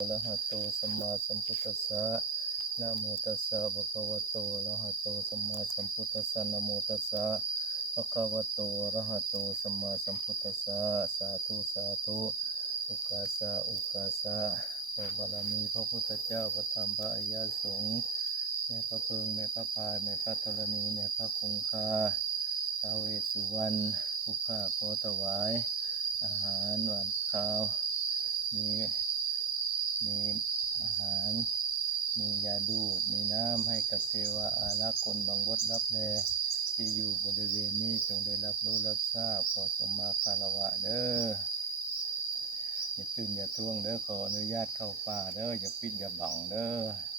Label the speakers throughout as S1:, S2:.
S1: อะระหะโตสัมมาสัมพุทธัสสะนะโมตัสสะภะคะวะโตอะระหะโตสัมมาสัมพุทธัสสะนะโมตัสสะภะคะวะโตอะระหะโตสัมมาสัมพุทธัสสะสาธุสาธุอุกาสะอุกาสะขอบารมีพระพุทธเจ้าพระธรรมพระอริยสงฆ์แม่พระเพิงแม่พระพายแม่พระธรณีแม่พระคงคาทาวเวสสุวรรณผู้ข้าขอถวาย อาหารหวานข้าวมีอาหาร มียาดูด มีน้ำให้กับเทวาอารักษ์คนบางวดรับแลที่อยู่บริเวณนี้จงได้รับรู้รับทราบขอสมมาคารวะเด้ออย่าตื่นอย่าท่วงเด้อขออนุญาตเข้าป่าเด้ออย่าปิดอย่าบังเด้อ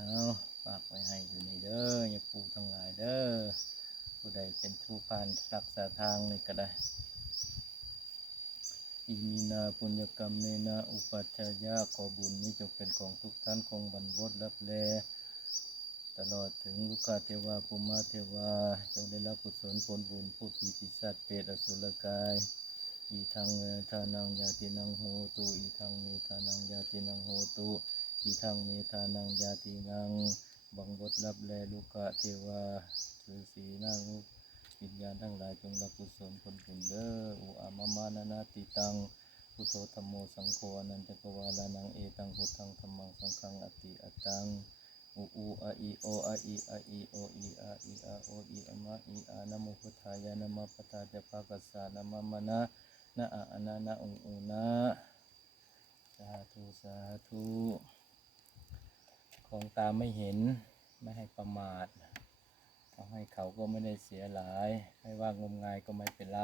S1: เอาฝากไว้ให้อยู่นี่เด้ออย่าปูทั้งหลายเด้อผู้ใดเป็นผู้พานรักษาทางนี่ก็ได้อิมินาปุญญกรรมเมนาอุปัชฌายาขอบุญนี้จงเป็นของทุกท่านคงบรรพตรับแลตลอดถึงลูกคาเทวาภูมาเทวา จงได้รับกุศลผลบุญผู้ปีปิสัตว์เปรตอสุรกาย อีทางเมทานังยาตินังโหตุ อีทางเมทานังยาตินังโหตุ อีทางเมทานังยาตินัง บังบดรับแลลูกคาเทวาถือสีนาลูกวิญญาณทั้งหลายจงรับกุศลผลบุญเด้ออุอามามานานาติตัง พุทโธธรรมโมสังโฆนันตกวาลานังเอตังพุทธังธรรมังสังฆังอติอตังอุอูอะอีโออะอีอะอีโออีอะอีอะโออีอะมะอีอะนะโมพุทธายะนะมะปะทาจะภากัสสะนะมะมะนะนะอะอะนะนะอุอูนะสาธุสาธุ ของตาไม่เห็นไม่ให้ประมาททำให้เขาก็ไม่ได้เสียหลายให้ว่างมงายก็ไม่เป็นไร